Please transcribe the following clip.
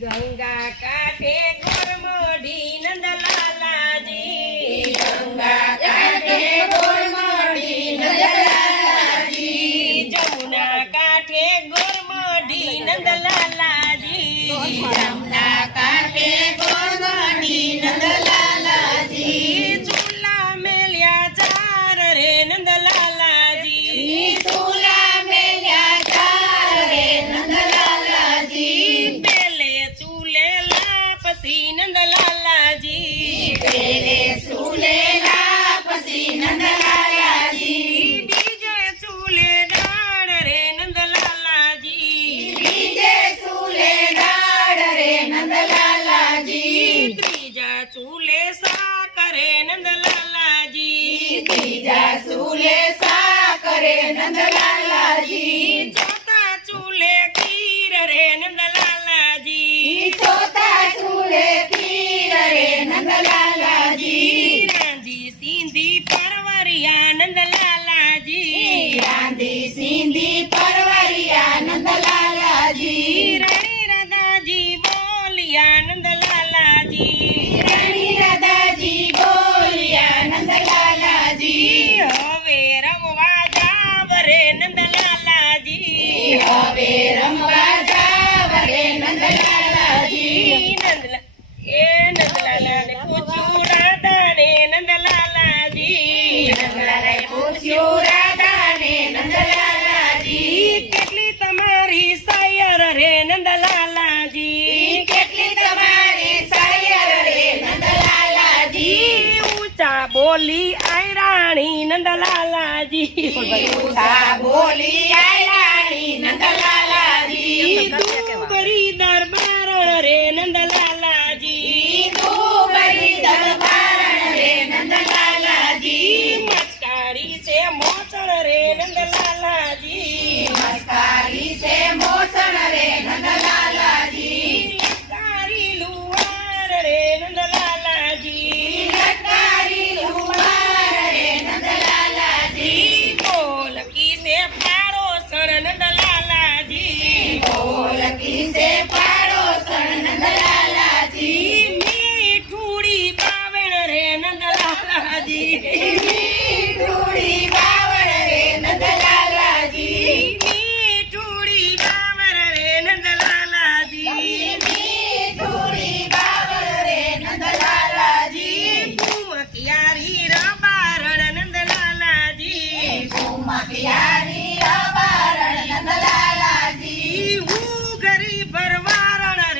ગંગા કાંઠે ગોરમડી નંદલાલાજી, ગંગા કાંઠે ગોરમડી નંદલાલાજી, જમુના કાંઠે ગોરમડી નંદલાલાજી, જમુના કાંઠે ગોરમડી નંદલાલાજી, ચૂલા મેલ્યા ચાર રે નંદલાલાજી, ચૂલા મેલ્યા ચાર રે નંદલાલાજી, પેલે ચૂલેલા પછી નંદલાલાજી, પેલે ચૂલેલા પછી નંદલાલાજી, બીજે ચૂલે દાળ રે નંદલાલાજી, બીજે ચૂલે દાળ રે નંદલાલાજી, ત્રીજા ચૂલે શાક રે નંદલાલાજી, ત્રીજા ચૂલે શાક રે નંદલાલાજી, ચોથા ચૂલે ખીર રે નંદલાલાજી, ચોથા ચૂલે ખીર રે નંદલાલાજી, રાંધી સિંધી પરવરિયા નંદલાલાજી, રાંધી સિંધી પરવરિયા નંદલાલાજી, રાણી રાધાજી બોલિયા નંદલાલાજી, રાણી રાધાજી બોલિયા નંદલાલાજી, હવે રમવા જાવ રે નંદલાલાજી, હવે રમવા જાવ રે નંદલાલાજી, નંદલાલાને પૂછ્યું રાધાને નંદલાલાજી, નંદલાલાએ પૂછ્યું રાધાને નંદલાલાજી, કેટલી તમારી સાયર રે નંદલાલાજી, કેટલી તમારી સાયર રે નંદલાલાજી, ઊંચા બોલી આય રાણી નંદલાલાજી, ઊંચા બોલી આય રાણી નંદલાલાજી, દુબરી દરબાર રે નંદલાલાજી, દુબરી દરબાર રે નંદલાલાજી, મસ્કારી છે મોચણ રે નંદલાલાજી, મસ્કારી છે મોચણ રે નંદલાલાજી, લટકારી લુવાર રે નંદલાલાજી, લટકારી લુવાર રે નંદલાલાજી, બોલકી છે પાડોસણ નંદલાલાજી, બોલકી છે પાડોસણ નંદલાલાજી, મીઠુડી બાવણ રે નંદલાલાજી,